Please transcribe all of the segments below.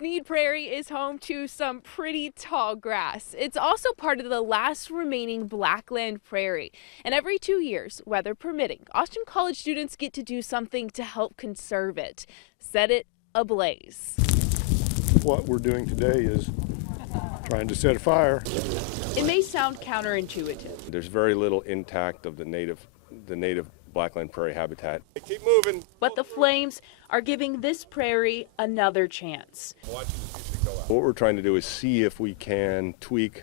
Sneed Prairie is home to some pretty tall grass. It's also part of the last remaining Blackland Prairie. And every 2 years, weather permitting, Austin College students get to do something to help conserve it. Set it ablaze. What we're doing today is trying to set a fire. It may sound counterintuitive. There's very little intact of the native Blackland prairie habitat. Keep moving. But the flames are giving this prairie another chance. What we're trying to do is see if we can tweak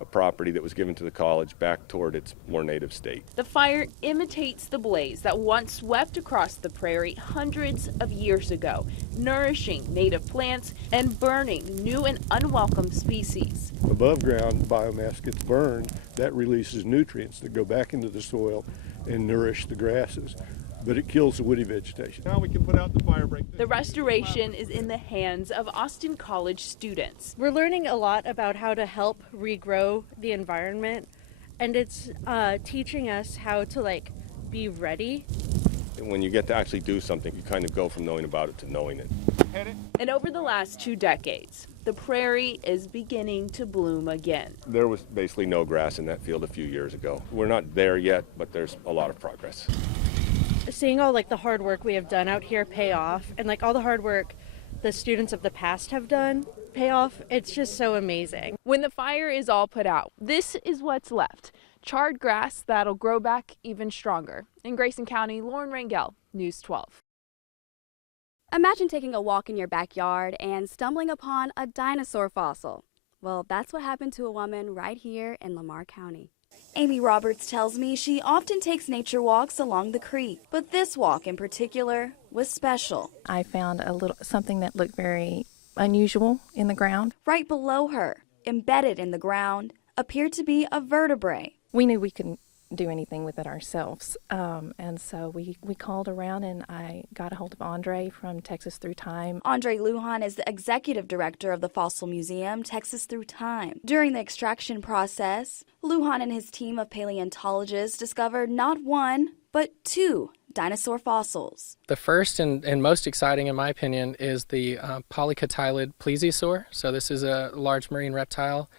a property that was given to the college back toward its more native state. The fire imitates the blaze that once swept across the prairie hundreds of years ago, nourishing native plants and burning new and unwelcome species. Above ground biomass gets burned. That releases nutrients that go back into the soil and nourish the grasses, but it kills the woody vegetation. Now we can put out the fire break. The restoration is in the hands of Austin College students. We're learning a lot about how to help regrow the environment, and it's teaching us how to be ready. And when you get to actually do something, you kind of go from knowing about it to knowing it. And over the last 2 decades, the prairie is beginning to bloom again. There was basically no grass in that field a few years ago. We're not there yet, but there's a lot of progress. Seeing all the hard work we have done out here pay off, and all the hard work the students of the past have done pay off, it's just so amazing. When the fire is all put out, this is what's left. Charred grass that'll grow back even stronger. In Grayson County, Lauren Rangel, News 12. Imagine taking a walk in your backyard and stumbling upon a dinosaur fossil. Well, that's what happened to a woman right here in Lamar County. Amy Roberts tells me she often takes nature walks along the creek, but this walk in particular was special. I found something that looked very unusual in the ground. Right below her, embedded in the ground, appeared to be a vertebrae. We knew we couldn't do anything with it ourselves, and so we called around, and I got a hold of Andre from Texas Through Time. Andre Lujan is the executive director of the Fossil Museum, Texas Through Time. During the extraction process, Lujan and his team of paleontologists discovered not one, but 2 dinosaur fossils. The first and most exciting, in my opinion, is the polycotylid plesiosaur. So this is a large marine reptile,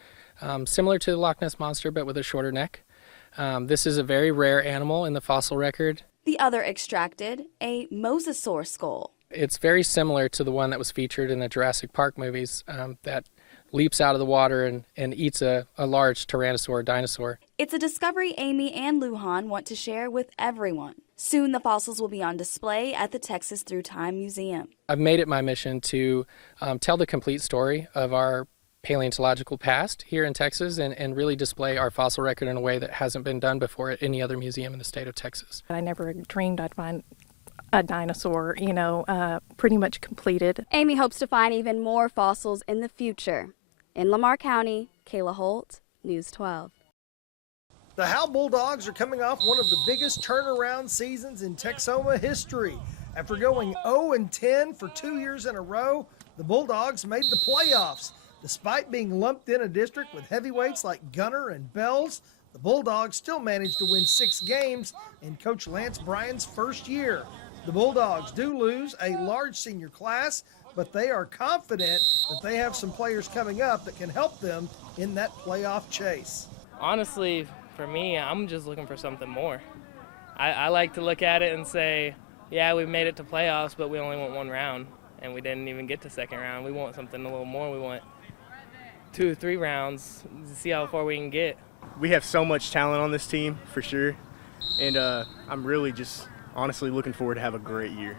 similar to the Loch Ness Monster, but with a shorter neck. This is a very rare animal in the fossil record. The other extracted, a mosasaur skull. It's very similar to the one that was featured in the Jurassic Park movies that leaps out of the water and eats a large tyrannosaur dinosaur. It's a discovery Amy and Lujan want to share with everyone. Soon the fossils will be on display at the Texas Through Time Museum. I've made it my mission to tell the complete story of our paleontological past here in Texas and really display our fossil record in a way that hasn't been done before at any other museum in the state of Texas. I never dreamed I'd find a dinosaur, pretty much completed. Amy hopes to find even more fossils in the future. In Lamar County, Kayla Holt, News 12. The Hal Bulldogs are coming off one of the biggest turnaround seasons in Texoma history. After going 0-10 for 2 years in a row, the Bulldogs made the playoffs. Despite being lumped in a district with heavyweights like Gunner and Bells, the Bulldogs still managed to win 6 games in Coach Lance Bryan's first year. The Bulldogs do lose a large senior class, but they are confident that they have some players coming up that can help them in that playoff chase. Honestly, for me, I'm just looking for something more. I like to look at it and say, yeah, we made it to playoffs, but we only went 1 round, and we didn't even get to second round. We want something a little more. We want 2 or 3 rounds to see how far we can get. We have so much talent on this team, for sure, and I'm really just honestly looking forward to have a great year.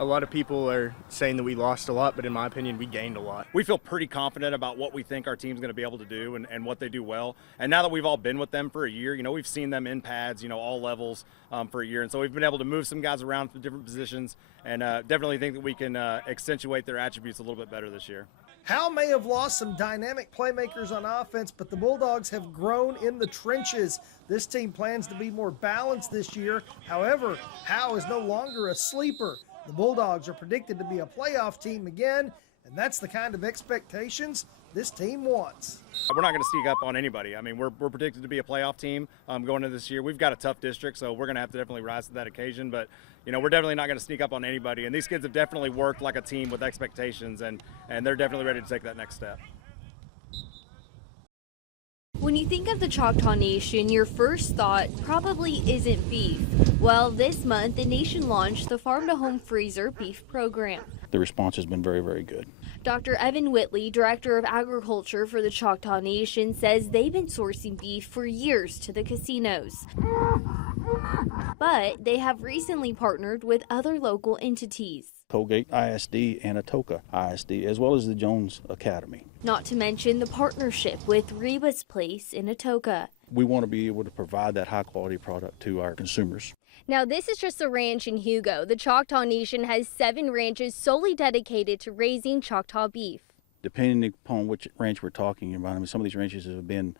A lot of people are saying that we lost a lot, but in my opinion, we gained a lot. We feel pretty confident about what we think our team's going to be able to do and what they do well. And now that we've all been with them for a year, we've seen them in pads, all levels for a year. And so we've been able to move some guys around to different positions and definitely think that we can accentuate their attributes a little bit better this year. Hal may have lost some dynamic playmakers on offense, but the Bulldogs have grown in the trenches. This team plans to be more balanced this year. However, Hal is no longer a sleeper. The Bulldogs are predicted to be a playoff team again, and that's the kind of expectations this team wants. We're not going to sneak up on anybody. I mean, we're predicted to be a playoff team going into this year. We've got a tough district, so we're going to have to definitely rise to that occasion. But, you know, we're definitely not going to sneak up on anybody. And these kids have definitely worked like a team with expectations, and they're definitely ready to take that next step. When you think of the Choctaw Nation, your first thought probably isn't beef. Well, this month, the nation launched the Farm to Home Freezer Beef Program. The response has been very, very good. Dr. Evan Whitley, Director of Agriculture for the Choctaw Nation, says they've been sourcing beef for years to the casinos. But they have recently partnered with other local entities. Colgate ISD and Atoka ISD, as well as the Jones Academy. Not to mention the partnership with Reba's Place in Atoka. We want to be able to provide that high quality product to our consumers. Now, this is just a ranch in Hugo. The Choctaw Nation has 7 ranches solely dedicated to raising Choctaw beef. Depending upon which ranch we're talking about, I mean, some of these ranches have been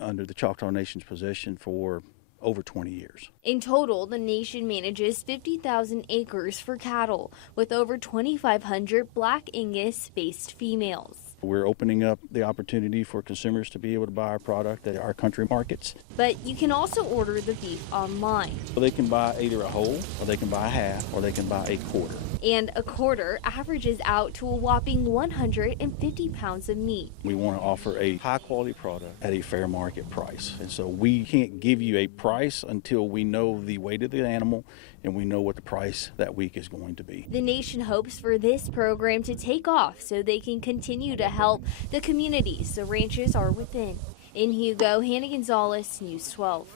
under the Choctaw Nation's possession for over 20 years. In total, the nation manages 50,000 acres for cattle, with over 2,500 Black Angus-based females. We're opening up the opportunity for consumers to be able to buy our product at our country markets. But you can also order the beef online. So they can buy either a whole, or they can buy a half, or they can buy a quarter. And a quarter averages out to a whopping 150 pounds of meat. We want to offer a high quality product at a fair market price. And so we can't give you a price until we know the weight of the animal and we know what the price that week is going to be. The nation hopes for this program to take off so they can continue to help the communities the ranches are within. In Hugo, Hannah Gonzalez, News 12.